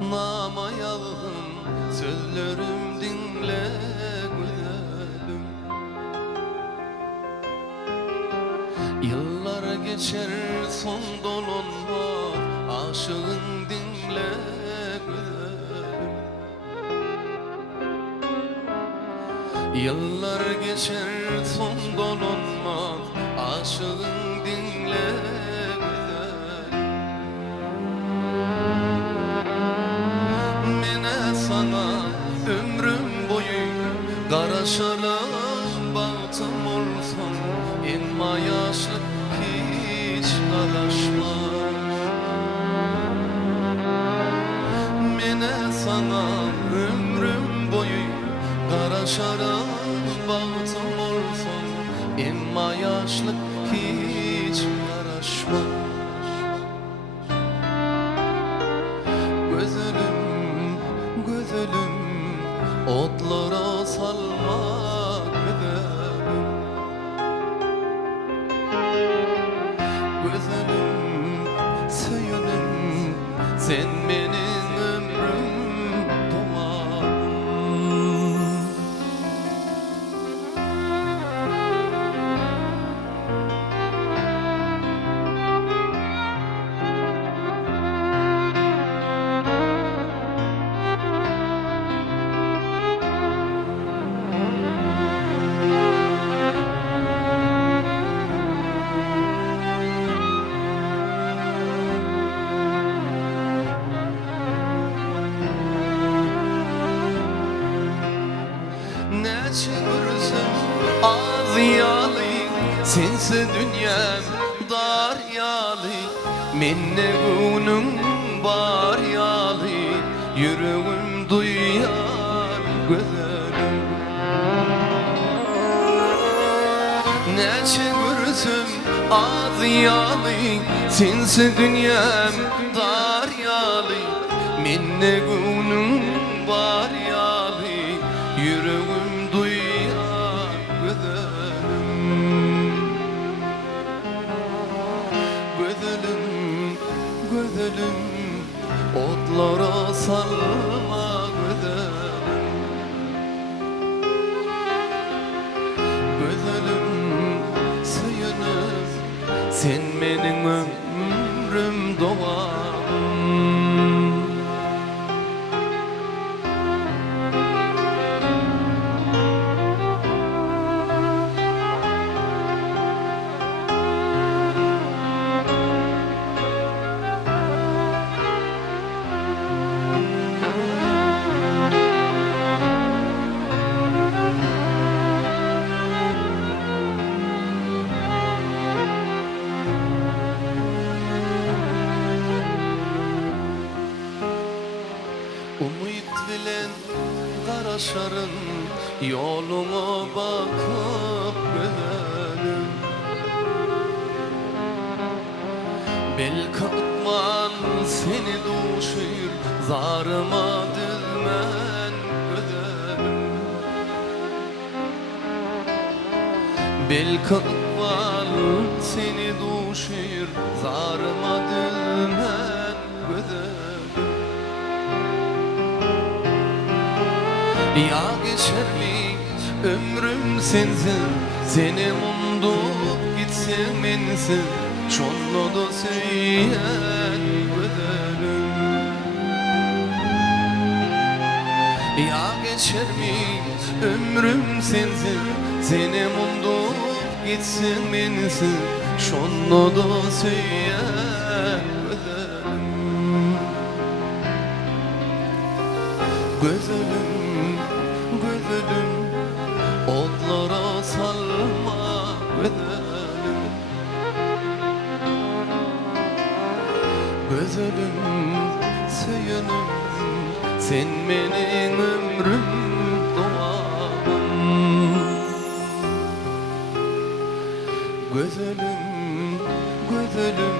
Nama yalgın sözlerim dinle güzelim. Yıllar geçer son dolunma, aşığın dinle güzelim. Yıllar geçer son dolunma, aşığın dinle güzelim. Mene sana ömrüm boyu karaşaran bahtım olsun, inma yaşlık hiç karaşma. Mene sana ömrüm boyu karaşaran bahtım olsun, inma yaşlık hiç karaşma. Gözülüm, gözülüm, otlara salma gözülüm. Gözülüm, söyünüm, sen benim ömrüm doğam. Ne çığırsın ağziyalı, sensiz dünyam daryalı. Minne günüm baryalı, yüreğim duyar gözlerim. Ne çığırsın ağziyalı, sensiz dünyam daryalı. Minne günüm baryalı, yüreğim duyar gözlerim. Gözlerim, gözlerim, otlara salma gözlerim. Gözlerim, suyunum, sen benim ömrüm doğam. Umut bilen karaşarın yoluna bakıp gözlerim. Belki utman seni duşur, zarıma düzmen gözlerim. Belki utman seni duşur, zarıma düzmen gözlerim. Ya geçer mi ömrüm sensiz, seni mundup gitsin mensiz, şonlu da söyleyen gözlerim. Ya geçer mi ömrüm sensiz, seni mundup gitsin mensiz, şonlu da söyleyen gözlerim. Gözlerim, gözlerim, otlara salma gözlerim. Gözlerim, söyünüm, sen benim ömrüm doğam. Gözlerim, gözlerim,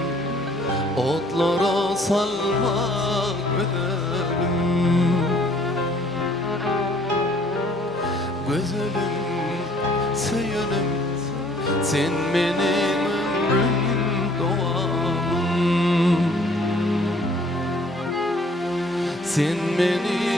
otlara salma gözlerim. Gözlerim, söyünüm, sen benim ömrüm doğam. sen menin